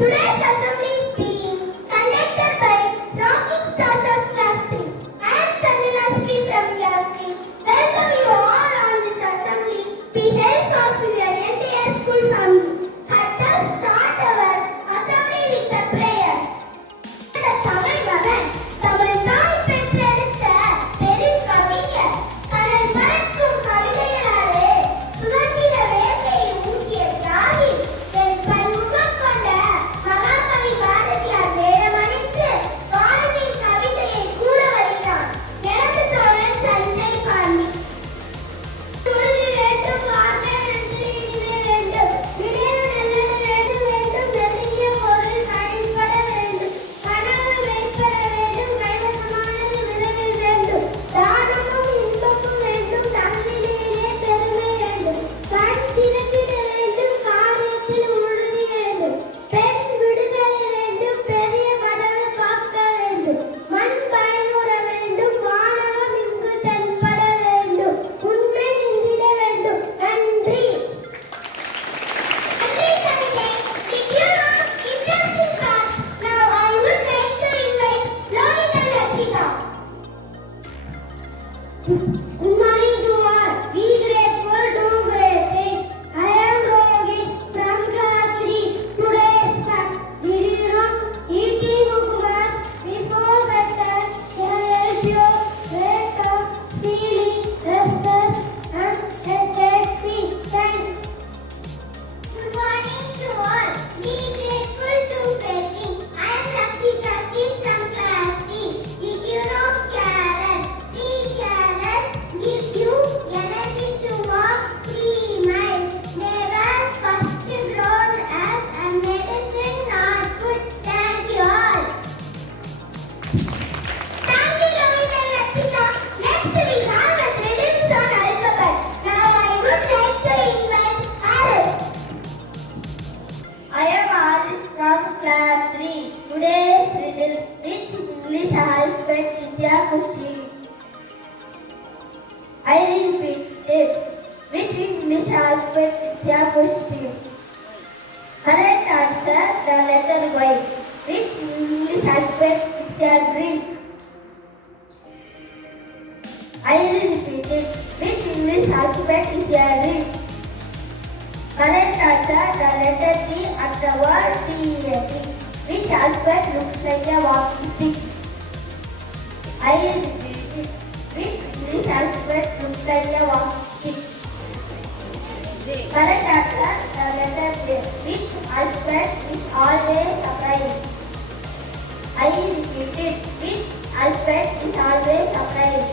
Today's assembly is being conducted by Rocking Stars of Class 3. I am Sanjana Sri from Class 3. Welcome you all on this assembly. Be helpful to your entire school family. Let us start our assembly with a prayer. The Tamil Magan, Tamil தாய் பெற்றெடுத்த பெருங்கவிஞர், கடல் பறக்கும் கவிதைகளாலே சுதந்திர வேட்கையை ஊட்டிய தியாகி, என் பன்முகம் கொண்ட மகாகவி பாரதியார் வேடமணிந்து வாழ்வின் கவிதையை கூற வருகிறான் எனது தோழன் சஞ்சய் பாண்டி. துருதி வேண்டும், வாங்க நன்றி இனிமே வேண்டும், விடேனு நல்லது வேண்டும் வேண்டும், நெருங்கிய பொருள் கழிப்பட வேண்டும், கனவு மெய்ப்பட வேண்டும், கைவசமானது விரைவில் வேண்டும், தானமும் இன்பமும் வேண்டும், தன்னிலேயே பெருமை வேண்டும், கண் திறந்திட வேண்டும், காரியத்தில் உறுதி வேண்டும், பெண் விடுதலை வேண்டும், பெரிய கனவு காக்க வேண்டும், மண் பயனுற வேண்டும், மாணவம் இங்கு தென்பட வேண்டும், உண்மை நிந்திட வேண்டும். நன்றி. Nandri Sanjay. Did you know interesting fact? Now I would like to invite Lohita Lakshika. Good morning to all. Be grateful, do great things. I am Rohit from Class 3. Today's fact. Did you know eating cucumbers before bedtime can help you wake up feeling restless and headache free? Thanks. Good morning to all. Be grateful to breathing. I am Lakshika Kim from Class 3. Did you know carrots? 3 carrots give you energy to walk 3 miles. They were first grown as a medicine, not food. Thank you all. Thank you, Rohit and Lakshika. Next we have a riddles on alphabet. Now I would like to invite Alice. I am Alice from Class 3. Today's riddle, which English alphabet is a question? I repeat it. Which English alphabet is a question? Correct answer, the letter Y. Which English alphabet is a Greek? I repeat it. Which English alphabet is a Greek? Correct answer, the letter T and the word T-E-A-T. Which alphabet looks like a walking stick? I repeat it. Which English alphabet looks like a walking stick? Correct answer, the letter J. Which alphabet is always upright? I repeat it. Which alphabet is always upright?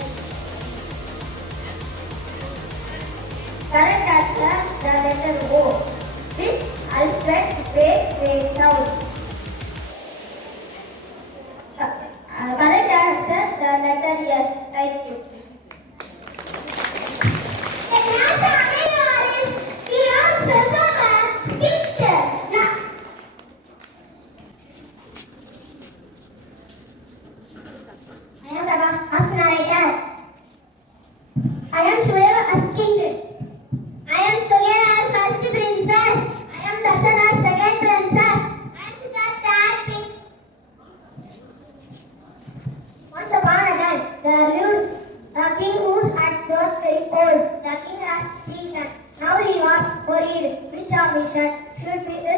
Correct answer, the letter O. Which alphabet makes a sound? Correct answer, the letter S. Thank you. The class is beyond performer skipper. I am Prabhas as narrator. I am Shureva as king. I am Sugya as first princess. I am Darshan as second princess. I am Siddhartha as prince. Once upon a time, there lived a king whose had grown very old. The king had 3 sons. Now he was worried which ambition should be the